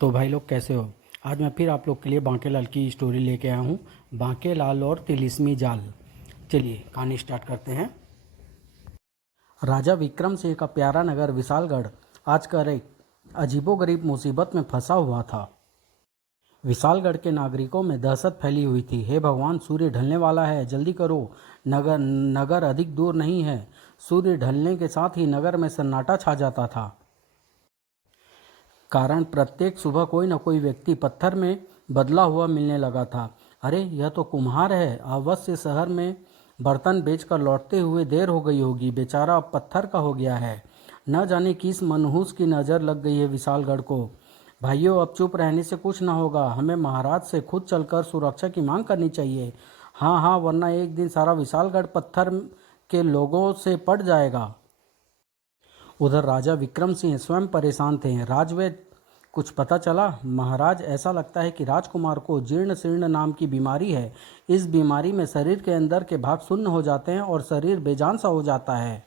तो भाई लोग कैसे हो। आज मैं फिर आप लोग के लिए बांकेलाल की स्टोरी लेके आया हूँ, बांकेलाल और तिलिस्मी जाल। चलिए कहानी स्टार्ट करते हैं। राजा विक्रम सिंह का प्यारा नगर विशालगढ़ आजकल एक अजीबोगरीब मुसीबत में फंसा हुआ था। विशालगढ़ के नागरिकों में दहशत फैली हुई थी। हे भगवान, सूर्य ढलने वाला है, जल्दी करो, नगर नगर अधिक दूर नहीं है। सूर्य ढलने के साथ ही नगर में सन्नाटा छा जाता था। कारण प्रत्येक सुबह कोई न कोई व्यक्ति पत्थर में बदला हुआ मिलने लगा था। अरे यह तो कुम्हार है, अवश्य शहर में बर्तन बेचकर लौटते हुए देर हो गई होगी, बेचारा अब पत्थर का हो गया है। न जाने किस मनहूस की नज़र लग गई है विशालगढ़ को। भाइयों, अब चुप रहने से कुछ न होगा, हमें महाराज से खुद चलकर सुरक्षा की मांग करनी चाहिए। हाँ हाँ, वरना एक दिन सारा विशालगढ़ पत्थर के लोगों से पट जाएगा। उधर राजा विक्रम सिंह स्वयं परेशान थे। राजवैद्य, कुछ पता चला? महाराज, ऐसा लगता है कि राजकुमार को जीर्ण शीर्ण नाम की बीमारी है। इस बीमारी में शरीर के अंदर के भाग शून्य हो जाते हैं और शरीर बेजान सा हो जाता है।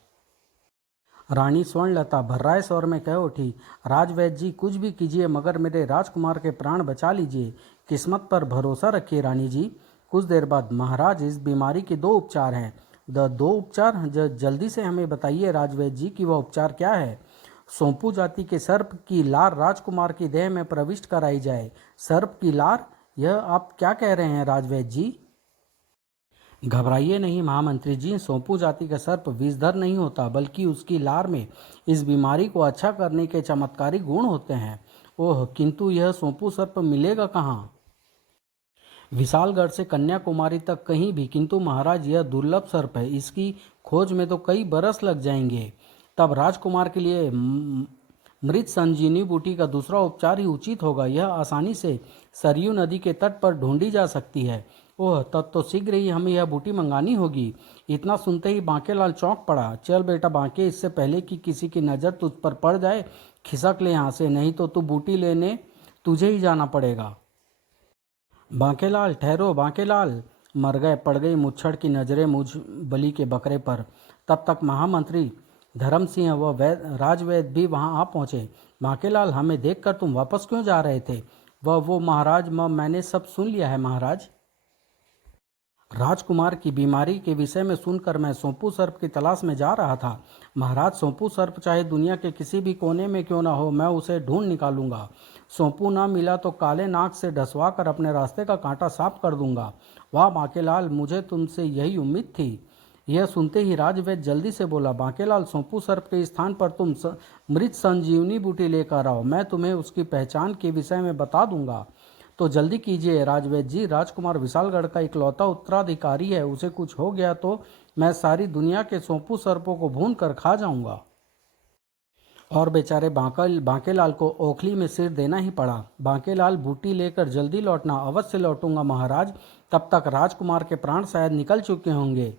रानी स्वर्णलता भर्राए स्वर में कह उठी, राजवैद्य जी, कुछ भी कीजिए मगर मेरे राजकुमार के प्राण बचा लीजिए। किस्मत पर भरोसा रखिए रानी जी। कुछ देर बाद, महाराज, इस बीमारी के दो उपचार हैं। दो उपचार? जल्दी से हमें बताइए राजवैद्य जी कि वह उपचार क्या है। सोंपू जाति के सर्प की लार राजकुमार की देह में प्रविष्ट कराई जाए। सर्प की लार? यह आप क्या कह रहे हैं राजवैद्य जी? घबराइए नहीं महामंत्री जी, सोंपू जाति का सर्प विषधर नहीं होता, बल्कि उसकी लार में इस बीमारी को अच्छा करने के चमत्कारी गुण होते हैं। ओह, किंतु यह सोंपू सर्प मिलेगा कहाँ? विशालगढ़ से कन्याकुमारी तक कहीं भी, किंतु महाराज यह दुर्लभ सर्प है, इसकी खोज में तो कई बरस लग जाएंगे। तब राजकुमार के लिए मृत संजीवनी बूटी का दूसरा उपचार ही उचित होगा। यह आसानी से सरयू नदी के तट पर ढूंढी जा सकती है। ओह, तब तो शीघ्र ही हमें यह बूटी मंगानी होगी। इतना सुनते ही बांकेलाल चौंक पड़ा। चल बेटा बांके, इससे पहले कि किसी की नज़र तुझ पर पड़ जाए, खिसक ले यहाँ से, नहीं तो तू बूटी लेने तुझे ही जाना पड़ेगा। बांकेलाल ठहरो, बांकेलाल। मर गए पड़ गई मुच्छड़ की नजरें मुझ बलि के बकरे पर। तब तक महामंत्री धर्म सिंह व राजवैद्य भी वहां आ पहुंचे। बांकेलाल, हमें देखकर तुम वापस क्यों जा रहे थे? वह वो महाराज, मैंने सब सुन लिया है महाराज। राजकुमार की बीमारी के विषय में सुनकर मैं सोंपू सर्प की तलाश में जा रहा था। महाराज, सोंपू सर्प चाहे दुनिया के किसी भी कोने में क्यों ना हो, मैं उसे ढूंढ निकालूंगा। सोंपू ना मिला तो काले नाग से ढसवा कर अपने रास्ते का कांटा साफ कर दूंगा। वाह बांकेलाल, मुझे तुमसे यही उम्मीद थी। यह सुनते ही राजवैद्य जल्दी से बोला, बांकेलाल, सोंपू सर्प के स्थान पर तुम मृत संजीवनी बूटी लेकर आओ, मैं तुम्हें उसकी पहचान के विषय में बता दूंगा। तो जल्दी कीजिए राजवैद्य जी, राजकुमार विशालगढ़ का इकलौता उत्तराधिकारी है, उसे कुछ हो गया तो मैं सारी दुनिया के सोंपू सर्पों को भून कर खा जाऊंगा। और बेचारे बांकेलाल को ओखली में सिर देना ही पड़ा। बांकेलाल, बूटी लेकर जल्दी लौटना। अवश्य लौटूंगा महाराज, तब तक राजकुमार के प्राण शायद निकल चुके होंगे।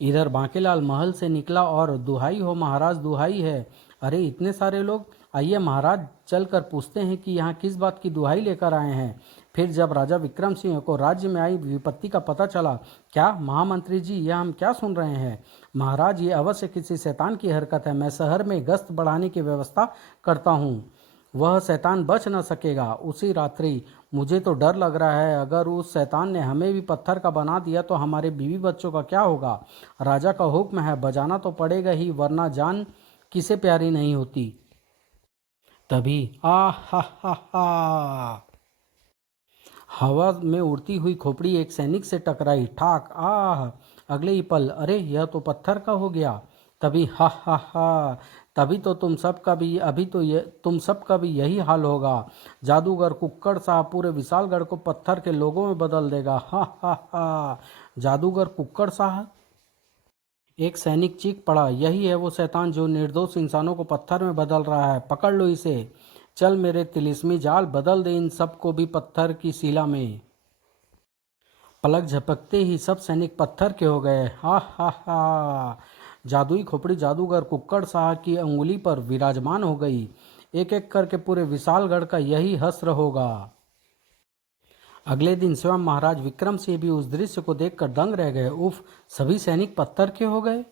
इधर बांकेलाल महल से निकला और दुहाई हो महाराज, दुहाई है। अरे इतने सारे लोग, आइए महाराज चलकर पूछते हैं कि यहाँ किस बात की दुहाई लेकर आए हैं। फिर जब राजा विक्रम सिंह को राज्य में आई विपत्ति का पता चला, क्या महामंत्री जी, यह हम क्या सुन रहे हैं? महाराज, ये अवश्य किसी शैतान की हरकत है। मैं शहर में गश्त बढ़ाने की व्यवस्था करता हूँ, वह शैतान बच न सकेगा उसी रात्रि। मुझे तो डर लग रहा है, अगर उस शैतान ने हमें भी पत्थर का बना दिया तो हमारे बीवी बच्चों का क्या होगा? राजा का हुक्म है, बजाना तो पड़ेगा ही, वरना जान किसे प्यारी नहीं होती। तभी आ हा हवा में उड़ती हुई खोपड़ी एक सैनिक से टकराई। ठाक! आह! अगले ही पल, अरे यह तो पत्थर का हो गया। तभी हा तभी तो तुम सबका भी यही हाल होगा। जादूगर कुक्कड़ साहब पूरे विशालगढ़ को पत्थर के लोगों में बदल देगा। हा। जादूगर कुक्कड़ साहब? एक सैनिक चीख पड़ा, यही है वो शैतान जो निर्दोष इंसानों को पत्थर में बदल रहा है। पकड़ लो इसे। चल मेरे तिलिस्मी जाल, बदल दे इन सबको भी पत्थर की शिला में। पलक झपकते ही सब सैनिक पत्थर के हो गए। हा। जादुई खोपड़ी जादूगर कुक्कड़ साहब की अंगुली पर विराजमान हो गई। एक एक करके पूरे विशालगढ़ का यही हश्र होगा। अगले दिन स्वयं महाराज विक्रम सिंह भी उस दृश्य को देखकर दंग रह गए। उफ, सभी सैनिक पत्थर के हो गए।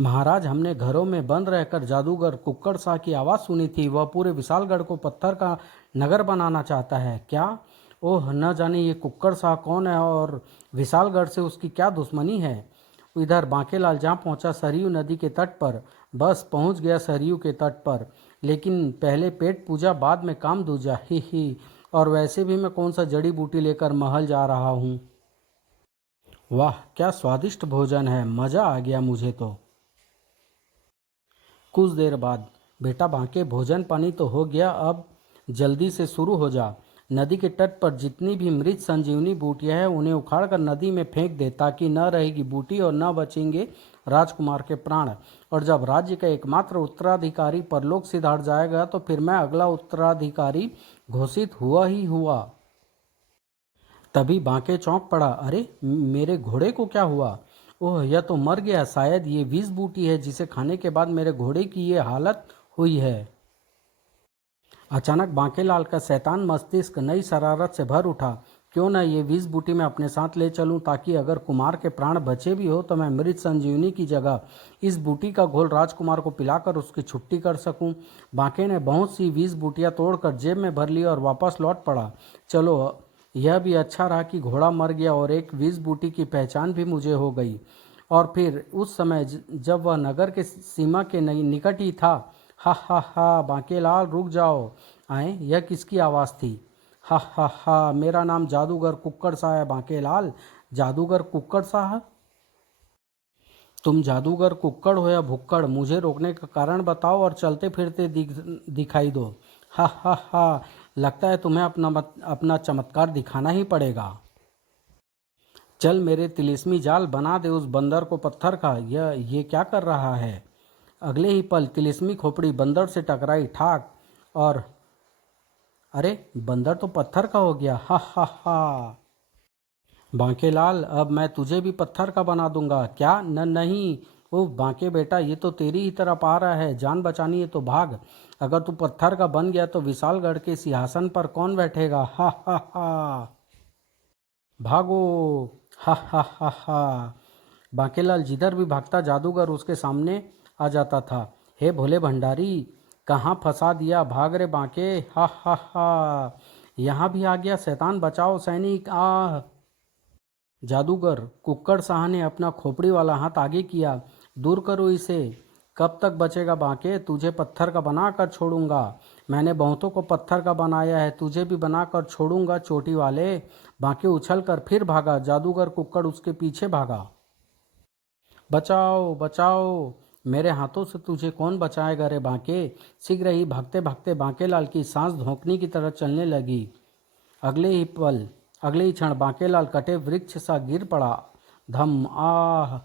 महाराज, हमने घरों में बंद रहकर जादूगर कुक्कड़ शाह की आवाज़ सुनी थी। वह पूरे विशालगढ़ को पत्थर का नगर बनाना चाहता है। क्या? ओह, न जाने ये कुक्कड़ शाह कौन है और विशालगढ़ से उसकी क्या दुश्मनी है। इधर बांकेलाल जहाँ पहुँचा, सरयू नदी के तट पर। बस पहुँच गया सरयू के तट पर, लेकिन पहले पेट पूजा बाद में काम दूजा। ही। और वैसे भी मैं कौन सा जड़ी बूटी लेकर महल जा रहा हूँ। वाह, क्या स्वादिष्ट भोजन है, मज़ा आ गया मुझे तो। कुछ देर बाद, बेटा बांके, भोजन पानी तो हो गया, अब जल्दी से शुरू हो जा। नदी के तट पर जितनी भी मृत संजीवनी बूटियां हैं उन्हें उखाड़कर नदी में फेंक दे, ताकि न रहेगी बूटी और न बचेंगे राजकुमार के प्राण। और जब राज्य का एकमात्र उत्तराधिकारी परलोक सिधार जाएगा तो फिर मैं अगला उत्तराधिकारी घोषित हुआ ही हुआ। तभी बांके चौंक पड़ा। अरे, मेरे घोड़े को क्या हुआ? ओह, यह तो मर गया। शायद ये विष बूटी है जिसे खाने के बाद मेरे घोड़े की ये हालत हुई है। अचानक बांकेलाल का शैतान मस्तिष्क नई शरारत से भर उठा। क्यों न ये विष बूटी मैं अपने साथ ले चलूं, ताकि अगर कुमार के प्राण बचे भी हो तो मैं मृत संजीवनी की जगह इस बूटी का घोल राजकुमार को पिलाकर उसकी छुट्टी कर सकूं। बांके ने बहुत सी विष बूटियां तोड़कर जेब में भर ली और वापस लौट पड़ा। चलो, यह भी अच्छा रहा कि घोड़ा मर गया और एक विष बूटी की पहचान भी मुझे हो गई। और फिर उस समय जब वह नगर के सीमा के निकट ही था। हा हा हा, बांकेलाल रुक जाओ। आए, यह किसकी आवाज़ थी? हा हा हा, मेरा नाम जादूगर कुक्कड़ शाह है बांकेलाल। जादूगर कुक्कड़ शाह? तुम जादूगर कुक्कड़ हो या भुक्कड़, मुझे रोकने का कारण बताओ और चलते फिरते दिखाई दो। हा हा हा, लगता है तुम्हें अपना चमत्कार दिखाना ही पड़ेगा। चल, मेरे तिलिस्मी जाल बना दे उस बंदर को पत्थर का। ये क्या कर रहा है? अगले ही पल तिलिस्मी खोपड़ी बंदर से टकराई, ठाक। और अरे, बंदर तो पत्थर का हो गया। हा हा हा। बांकेलाल, अब मैं तुझे भी पत्थर का बना दूंगा। क्या? न नहीं। ओह बांके बेटा, ये तो तेरी ही तरफ आ रहा है। जान बचानी है तो भाग। अगर तू पत्थर का बन गया तो विशालगढ़ के सिंहासन पर कौन बैठेगा? हा हा हा। भागो। हा हा हा हा। बांकेलाल जिधर भी भागता जादूगर उसके सामने आ जाता था। हे भोले भंडारी, कहाँ फंसा दिया? भाग रे बांके। हा हा हा। यहाँ भी आ गया शैतान, बचाओ सैनिक। आह। जादूगर कुक्कड़ शाह ने अपना खोपड़ी वाला हाथ आगे किया। दूर करो इसे। कब तक बचेगा बांके? तुझे पत्थर का बना कर छोड़ूंगा। मैंने बहुतों को पत्थर का बनाया है, तुझे भी बना कर छोड़ूंगा चोटी वाले। बांके उछल कर फिर भागा। जादूगर कुक्कड़ उसके पीछे भागा। बचाओ बचाओ, मेरे हाथों से तुझे कौन बचाएगा रे बांके। शीघ्र ही भागते भागते बांकेलाल की सांस धोंकने की तरह चलने लगी। अगले ही क्षण बांकेलाल कटे वृक्ष सा गिर पड़ा। धम। आह।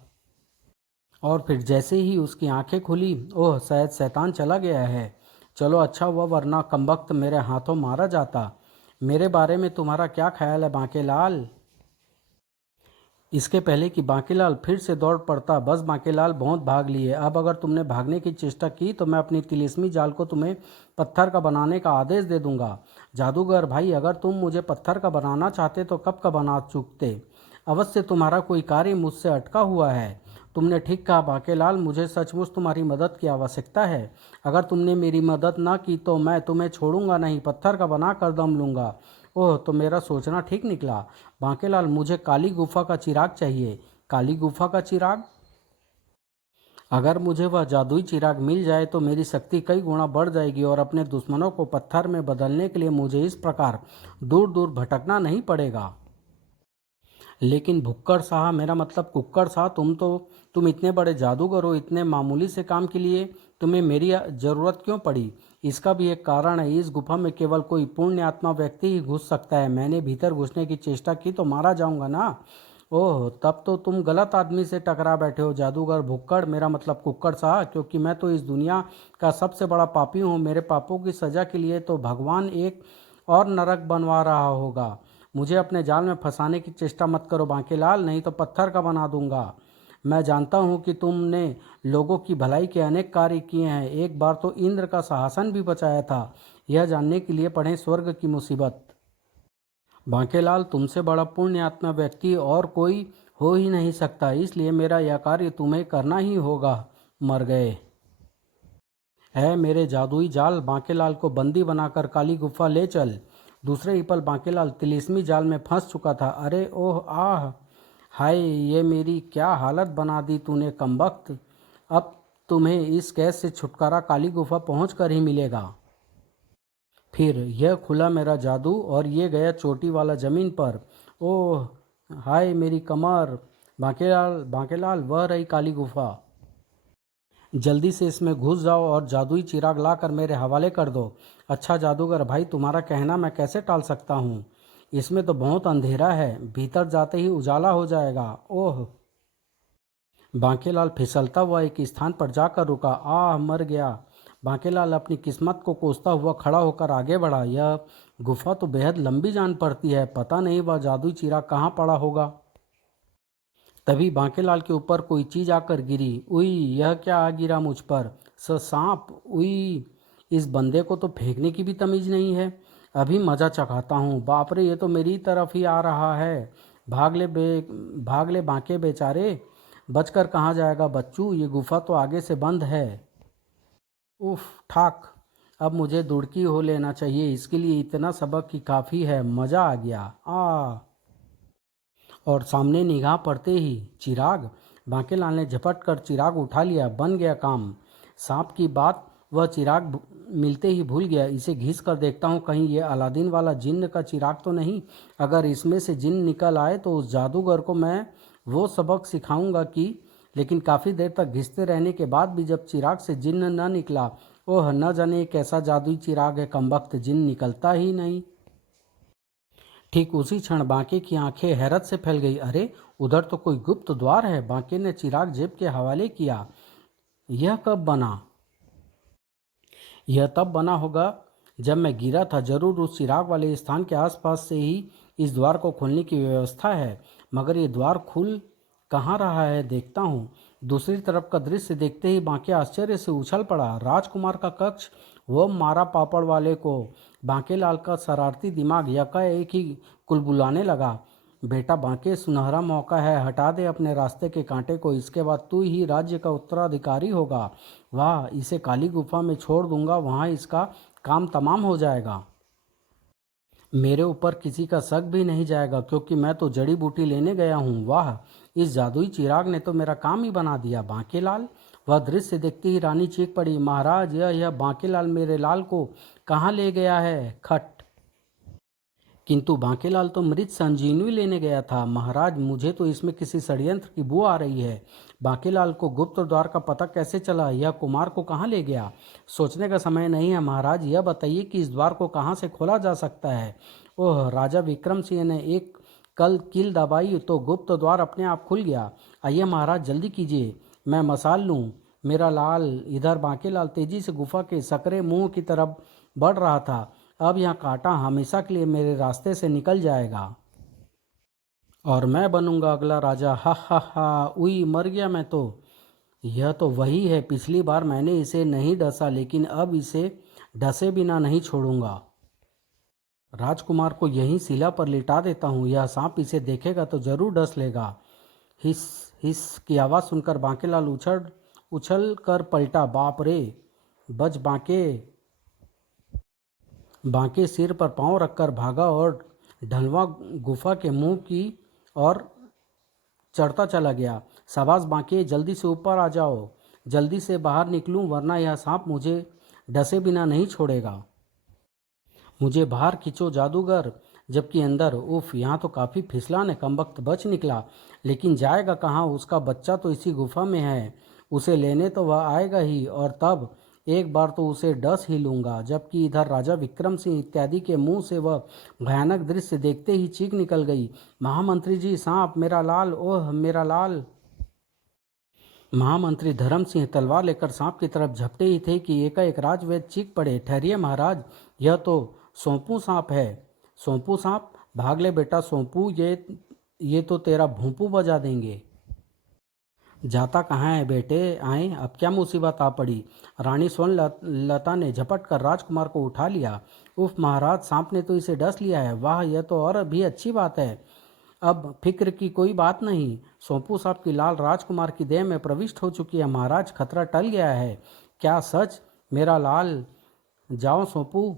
और फिर जैसे ही उसकी आंखें खुली, ओह, शायद शैतान चला गया है। चलो अच्छा हुआ, वरना कमबख्त मेरे हाथों मारा जाता। मेरे बारे में तुम्हारा क्या ख्याल है बांकेलाल? इसके पहले कि बांकेलाल फिर से दौड़ पड़ता, बस बांकेलाल बहुत भाग लिए। अब अगर तुमने भागने की चेष्टा की तो मैं अपनी तिलिस्मी जाल को तुम्हें पत्थर का बनाने का आदेश दे दूंगा। जादूगर भाई, अगर तुम मुझे पत्थर का बनाना चाहते तो कब का बना चुकते। अवश्य तुम्हारा कोई कार्य मुझसे अटका हुआ है। तुमने ठीक कहा बांकेलाल, मुझे सचमुच तुम्हारी मदद की आवश्यकता है। अगर तुमने मेरी मदद न की तो मैं तुम्हें छोड़ूंगा नहीं, पत्थर का बना कर दम लूंगा। ओह, तो मेरा सोचना ठीक निकला। बांकेलाल, मुझे काली गुफा का चिराग चाहिए। काली गुफा का चिराग? अगर मुझे वह जादुई चिराग मिल जाए तो मेरी शक्ति कई गुना बढ़ जाएगी और अपने दुश्मनों को पत्थर में बदलने के लिए मुझे इस प्रकार दूर दूर भटकना नहीं पड़ेगा। लेकिन भुक्कड़ साहब, मेरा मतलब कुक्कड़ साहब, तुम इतने बड़े जादूगर हो, इतने मामूली से काम के लिए तुम्हें मेरी ज़रूरत क्यों पड़ी? इसका भी एक कारण है। इस गुफा में केवल कोई पुण्य आत्मा व्यक्ति ही घुस सकता है। मैंने भीतर घुसने की चेष्टा की तो मारा जाऊंगा ना। ओह, तब तो तुम गलत आदमी से टकरा बैठे हो जादूगर भुक्कड़, मेरा मतलब कुक्कड़ साहब, क्योंकि मैं तो इस दुनिया का सबसे बड़ा पापी हूँ। मेरे पापों की सजा के लिए तो भगवान एक और नरक बनवा रहा होगा। मुझे अपने जाल में फंसाने की चेष्टा मत करो बांकेलाल, नहीं तो पत्थर का बना दूंगा। मैं जानता हूँ कि तुमने लोगों की भलाई के अनेक कार्य किए हैं। एक बार तो इंद्र का सिंहासन भी बचाया था। यह जानने के लिए पढ़ें स्वर्ग की मुसीबत। बांकेलाल, तुमसे बड़ा पुण्य आत्मा व्यक्ति और कोई हो ही नहीं सकता, इसलिए मेरा यह कार्य तुम्हें करना ही होगा। मर गए। है मेरे जादुई जाल, बांकेलाल को बंदी बनाकर काली गुफा ले चल। दूसरे ही पल बांकेलाल तिलिस्मी जाल में फंस चुका था। अरे ओह आह, हाय ये मेरी क्या हालत बना दी तूने कमबख्त। अब तुम्हें इस कैद से छुटकारा काली गुफा पहुँच कर ही मिलेगा। फिर यह खुला मेरा जादू और ये गया चोटी वाला जमीन पर। ओह हाय मेरी कमर। बांकेलाल बांकेलाल, वह रही काली गुफा। जल्दी से इसमें घुस जाओ और जादुई चिराग लाकर मेरे हवाले कर दो। अच्छा जादूगर भाई, तुम्हारा कहना मैं कैसे टाल सकता हूँ। इसमें तो बहुत अंधेरा है, भीतर जाते ही उजाला हो जाएगा। ओह। बांकेलाल फिसलता हुआ एक स्थान पर जाकर रुका। आह, मर गया। बांकेलाल अपनी किस्मत को कोसता हुआ खड़ा होकर आगे बढ़ा। यह गुफा तो बेहद लंबी जान पड़ती है, पता नहीं वह जादुई चिराग कहाँ पड़ा होगा। तभी बांकेलाल के ऊपर कोई चीज आकर गिरी। उई, यह क्या आ गिरा मुझ पर। सांप। उई, इस बंदे को तो फेंकने की भी तमीज नहीं है। अभी मजा चखाता हूँ। बाप रे, ये तो मेरी तरफ ही आ रहा है। भाग ले बांके बेचारे। बचकर कहाँ जाएगा बच्चू, ये गुफा तो आगे से बंद है। उफ, ठाक। अब मुझे दुड़की हो लेना चाहिए, इसके लिए इतना सबक ही काफ़ी है। मज़ा आ गया। और सामने निगाह पड़ते ही चिराग। बांकेलाल ने झपट कर चिराग उठा लिया। बन गया काम। सांप की बात वह चिराग मिलते ही भूल गया। इसे घिस कर देखता हूँ, कहीं ये अलादीन वाला जिन्न का चिराग तो नहीं। अगर इसमें से जिन्न निकल आए तो उस जादूगर को मैं वो सबक सिखाऊंगा कि। लेकिन काफ़ी देर तक घिसते रहने के बाद भी जब चिराग से जिन्न न निकला। ओह, न जाने कैसा जादुई चिराग है, कमबख्त जिन्न निकलता ही नहीं। ठीक उसी क्षण बांके की आंखें हैरत से फैल गई। अरे, उधर तो कोई गुप्त द्वार है। बांके ने चिराग जेब के हवाले किया। यह कब बना। यह तब बना होगा जब मैं गिरा था। जरूर उस चिराग वाले स्थान के आसपास से ही इस द्वार को खोलने की व्यवस्था है। मगर ये द्वार खुल कहाँ रहा है, देखता हूँ। दूसरी तरफ का दृश्य देखते ही बांके आश्चर्य से उछल पड़ा। राजकुमार का कक्ष। वो मारा पापड़ वाले को। बांकेलाल का शरारती दिमाग यकाएक ही कुलबुलाने लगा। बेटा बांके, सुनहरा मौका है, हटा दे अपने रास्ते के कांटे को। इसके बाद तू ही राज्य का उत्तराधिकारी होगा। वाह, इसे काली गुफा में छोड़ दूंगा, वहाँ इसका काम तमाम हो जाएगा। मेरे ऊपर किसी का शक भी नहीं जाएगा, क्योंकि मैं तो जड़ी बूटी लेने गया हूँ। वाह, इस जादुई चिराग ने तो मेरा काम ही बना दिया। बांकेलाल। वह दृश्य देखते ही रानी चीख पड़ी। महाराज, यह बांकेलाल मेरे लाल को कहाँ ले गया है। खट। किंतु बांकेलाल तो मृत संजीवनी लेने गया था। महाराज, मुझे तो इसमें किसी षड्यंत्र की बू आ रही है। बांकेलाल को गुप्त द्वार का पता कैसे चला। यह कुमार को कहाँ ले गया। सोचने का समय नहीं है महाराज। यह बताइए कि इस द्वार को कहाँ से खोला जा सकता है। ओह, राजा विक्रम सिंह ने एक कल कील दबाई तो गुप्त द्वार अपने आप खुल गया। आइए महाराज, जल्दी कीजिए, मैं मसाल लूँ। मेरा लाल। इधर बांकेलाल तेजी से गुफा के सकरे मुंह की तरफ बढ़ रहा था। अब यह कांटा हमेशा के लिए मेरे रास्ते से निकल जाएगा और मैं बनूंगा अगला राजा। हा हा हा। उई, मर गया मैं तो। यह तो वही है, पिछली बार मैंने इसे नहीं डसा, लेकिन अब इसे डसे बिना नहीं छोड़ूंगा। राजकुमार को यहीं शिला पर लिटा देता हूँ। यह सांप इसे देखेगा तो जरूर डस लेगा। हिस हिस की आवाज़ सुनकर बांकेलाल उछल उछल कर पलटा। बाप रे। बच बांके। बांके सिर पर पांव रखकर भागा और ढलवा गुफा के मुंह की ओर चढ़ता चला गया। शाबाश बांके, जल्दी से ऊपर आ जाओ। जल्दी से बाहर निकलूं, वरना यह सांप मुझे डसे बिना नहीं छोड़ेगा। मुझे बाहर खींचो जादूगर। जबकि अंदर। उफ, यहाँ तो काफ़ी फिसलान है। कमबख्त बच निकला, लेकिन जाएगा कहाँ। उसका बच्चा तो इसी गुफा में है। उसे लेने तो वह आएगा ही, और तब एक बार तो उसे डस ही लूंगा। जबकि इधर राजा विक्रम सिंह इत्यादि के मुंह से वह भयानक दृश्य देखते ही चीख निकल गई। महामंत्री जी, सांप, मेरा लाल, ओह मेरा लाल। महामंत्री धर्म सिंह तलवार लेकर सांप की तरफ झपटे ही थे कि एकाएक राजवैद्य चीख पड़े। ठहरिए महाराज, यह तो सोंपू सांप है। सोंपू सांप, भाग ले बेटा सोंपू, ये तो तेरा भोंपू बजा देंगे। जाता कहाँ है बेटे, आए, अब क्या मुसीबत आ पड़ी। रानी स्वर्ण लता ने झपट कर राजकुमार को उठा लिया। उफ महाराज, सांप ने तो इसे डस लिया है। वाह, यह तो और भी अच्छी बात है। अब फिक्र की कोई बात नहीं, सोंपू साहब की लाल राजकुमार की देह में प्रविष्ट हो चुकी है। महाराज, खतरा टल गया है। क्या सच? मेरा लाल, जाओ सोंपू,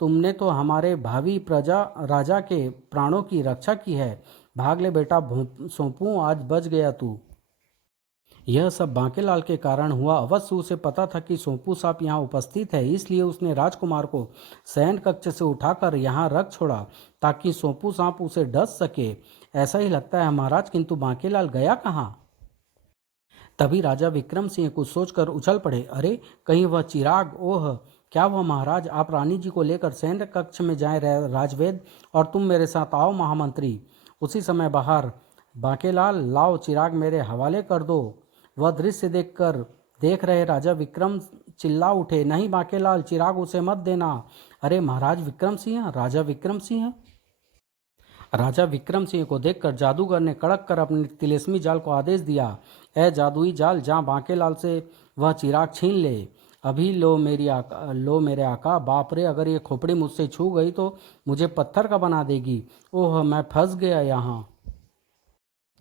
तुमने तो हमारे भावी प्रजा राजा के प्राणों की रक्षा की है। भाग ले बेटा सोंपू, आज बच गया तू। यह सब बांकेलाल के कारण हुआ। अवश्य उसे पता था कि सोंपू साहब यहाँ उपस्थित है, इसलिए उसने राजकुमार को शयन कक्ष से उठाकर यहाँ रख छोड़ा ताकि सोंपू साहब उसे डस सके। ऐसा ही लगता है महाराज, किंतु बांकेलाल गया कहाँ? तभी राजा विक्रम सिंह कुछ सोचकर उछल पड़े। अरे, कहीं वह चिराग! ओह, क्या हुआ महाराज? आप रानी जी को लेकर सैन्य कक्ष में जाएं राजवेद, और तुम मेरे साथ आओ महामंत्री। उसी समय बाहर, बांकेलाल, लाओ चिराग मेरे हवाले कर दो। वह दृश्य देख रहे राजा विक्रम चिल्ला उठे, नहीं बांकेलाल, चिराग उसे मत देना। अरे महाराज विक्रम सिंह, राजा विक्रम सिंह! राजा विक्रम सिंह को देखकर जादूगर ने कड़क कर अपने तिलिस्मी जाल को आदेश दिया, ए जादुई जाल, जा बांकेलाल से वह चिराग छीन ले। अभी लो मेरे आका। बाप रे, अगर ये खोपड़ी मुझसे छू गई तो मुझे पत्थर का बना देगी। ओह, मैं फंस गया यहाँ।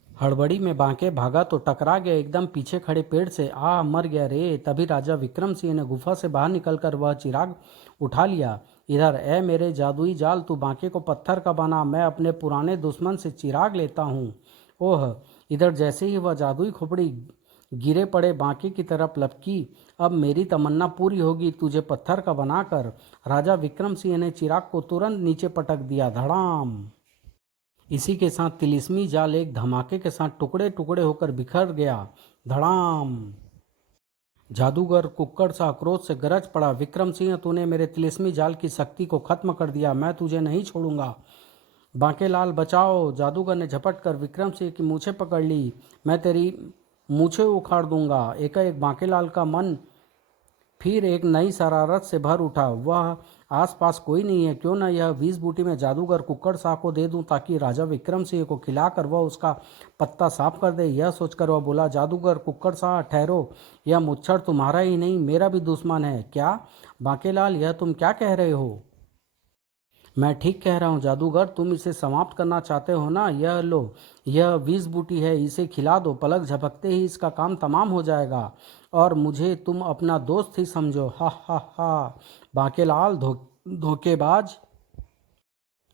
हड़बड़ी में बांके भागा तो टकरा गया एकदम पीछे खड़े पेड़ से। मर गया रे। तभी राजा विक्रम सिंह ने गुफा से बाहर निकलकर वह चिराग उठा लिया। इधर, ए मेरे जादुई जाल, तू बांके को पत्थर का बना, मैं अपने पुराने दुश्मन से चिराग लेता हूँ। ओह! इधर जैसे ही वह जादुई खोपड़ी गिरे पड़े बांके की तरफ लपकी। अब मेरी तमन्ना पूरी होगी तुझे पत्थर का बनाकर। राजा विक्रम सिंह ने चिराग को तुरंत नीचे पटक दिया। धड़ाम! इसी के साथ तिलिस्मी जाल एक धमाके के साथ टुकड़े टुकड़े होकर बिखर गया। धड़ाम! जादूगर कुक्कड़ सा क्रोध से गरज पड़ा, विक्रम सिंह, तूने मेरे तिलिस्मी जाल की शक्ति को खत्म कर दिया। मैं तुझे नहीं छोड़ूंगा। बांकेलाल, बचाओ! जादूगर ने झपट कर विक्रम सिंह की मूछें पकड़ ली। मैं तेरी मूछें उखाड़ दूंगा। एकाएक बांकेलाल का मन फिर एक नई शरारत से भर उठा। वह आसपास कोई नहीं है, क्यों न यह 20 बूटी में जादूगर कुक्कड़ शाह को दे दूं ताकि राजा विक्रम सिंह को खिलाकर वह उसका पत्ता साफ कर दे। यह सोचकर वह बोला, जादूगर कुक्कड़ शाह, ठहरो, यह मुच्छर तुम्हारा ही नहीं मेरा भी दुश्मन है। क्या बांकेलाल, यह तुम क्या कह रहे हो? मैं ठीक कह रहा हूँ जादूगर, तुम इसे समाप्त करना चाहते हो ना? यह लो, यह 20 बूटी है, इसे खिला दो, पलक झपकते ही इसका काम तमाम हो जाएगा और मुझे तुम अपना दोस्त ही समझो। हा हा हा। बांकेलाल, धोखेबाज!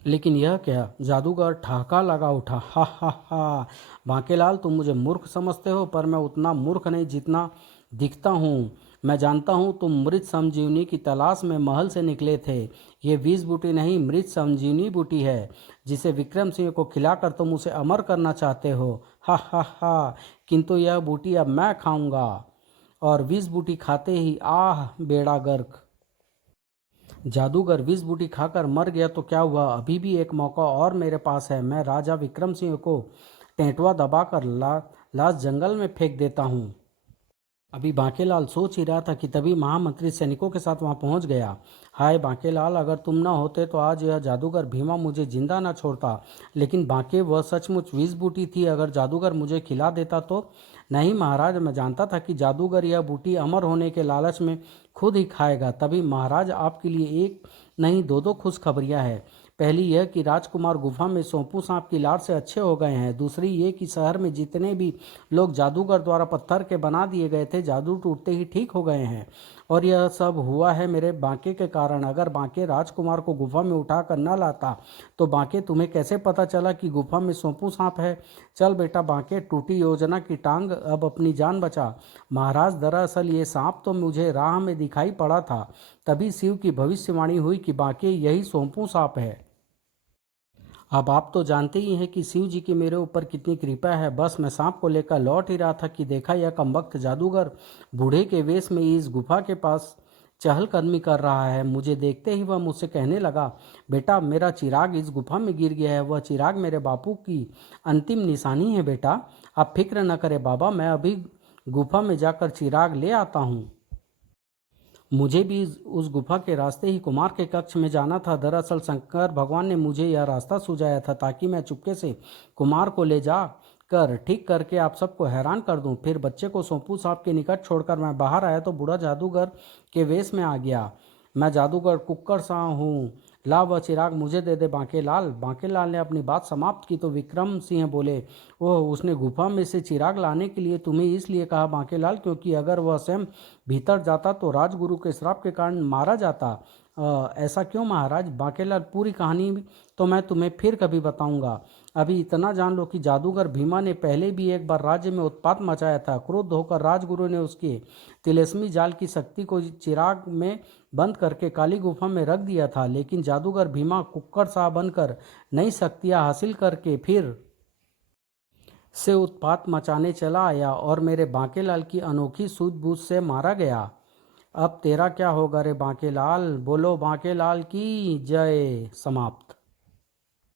लेकिन यह क्या? जादूगर ठहाका लगा उठा। हा हा हा। बांकेलाल, तुम मुझे मूर्ख समझते हो, पर मैं उतना मूर्ख नहीं जितना दिखता हूँ। मैं जानता हूँ तुम मृत संजीवनी की तलाश में महल से निकले थे। ये 20 बूटी नहीं, मृत संजीवनी बूटी है, जिसे विक्रम सिंह को खिलाकर तुम उसे अमर करना चाहते हो। हा हा हा। किंतु यह बूटी अब मैं खाऊंगा, और 20 बूटी खाते ही बेड़ा गर्क! जादूगर 20 बूटी खाकर मर गया तो क्या हुआ? अभी भी एक मौका और मेरे पास है। मैं राजा विक्रम सिंह को टेंटुआ दबाकर लाश जंगल में फेंक देता हूँ। अभी बांकेलाल सोच ही रहा था कि तभी महामंत्री सैनिकों के साथ वहां पहुंच गया। हाय बांकेलाल, अगर तुम न होते तो आज यह जादूगर भीमा मुझे जिंदा न छोड़ता। लेकिन बांके, वह सचमुच 20 बूटी थी। अगर जादूगर मुझे खिला देता तो? नहीं महाराज, मैं जानता था कि जादूगर यह बूटी अमर होने के लालच में खुद ही खाएगा। तभी महाराज, आपके लिए एक नहीं दो खुशखबरियां हैं। पहली यह कि राजकुमार गुफा में सोंपू सांप की लार से अच्छे हो गए हैं। दूसरी ये कि शहर में जितने भी लोग जादूगर द्वारा पत्थर के बना दिए गए थे, जादू टूटते ही ठीक हो गए हैं। और यह सब हुआ है मेरे बांके के कारण। अगर बांके राजकुमार को गुफा में उठा कर न लाता तो बांके, तुम्हें कैसे पता चला कि गुफा में सोंपू सांप है? चल बेटा बांके, टूटी योजना की टांग, अब अपनी जान बचा। महाराज, दरअसल ये सांप तो मुझे राह में दिखाई पड़ा था। तभी शिव की भविष्यवाणी हुई कि बांके, यही सोंपू सांप है। अब आप तो जानते ही हैं कि शिव जी की मेरे ऊपर कितनी कृपा है। बस मैं सांप को लेकर लौट ही रहा था कि देखा यह कमबख्त जादूगर बूढ़े के वेश में इस गुफा के पास चहलकदमी कर रहा है। मुझे देखते ही वह मुझसे कहने लगा, बेटा, मेरा चिराग इस गुफा में गिर गया है। वह चिराग मेरे बापू की अंतिम निशानी है। बेटा, आप फिक्र न करें बाबा, मैं अभी गुफा में जाकर चिराग ले आता हूँ। मुझे भी उस गुफा के रास्ते ही कुमार के कक्ष में जाना था। दरअसल शंकर भगवान ने मुझे यह रास्ता सुझाया था ताकि मैं चुपके से कुमार को ले जा कर ठीक करके आप सबको हैरान कर दूं। फिर बच्चे को सोंपू सांप के निकट छोड़कर मैं बाहर आया तो बूढ़ा जादूगर के वेश में आ गया। मैं जादूगर कुक्कर सा हूँ, ला वह चिराग मुझे दे दे बांकेलाल। बांकेलाल ने अपनी बात समाप्त की तो विक्रम सिंह बोले, ओह, उसने गुफा में से चिराग लाने के लिए तुम्हें इसलिए कहा बांकेलाल क्योंकि अगर वह स्वयं भीतर जाता तो राजगुरु के श्राप के कारण मारा जाता। ऐसा क्यों महाराज? बांकेलाल, पूरी कहानी तो मैं तुम्हें फिर कभी बताऊंगा। अभी इतना जान लो कि जादूगर भीमा ने पहले भी एक बार राज्य में उत्पात मचाया था। क्रुद्ध होकर राजगुरु ने उसके तिलिस्मी जाल की शक्ति को चिराग में बंद करके काली गुफा में रख दिया था, लेकिन जादूगर भीमा कुक्कड़ सा बनकर नई शक्तियां हासिल करके फिर से उत्पात मचाने चला आया और मेरे बांकेलाल की अनोखी सूझबूझ से मारा गया। अब तेरा क्या होगा रे बांकेलाल? बोलो बांकेलाल की जय। समाप्त।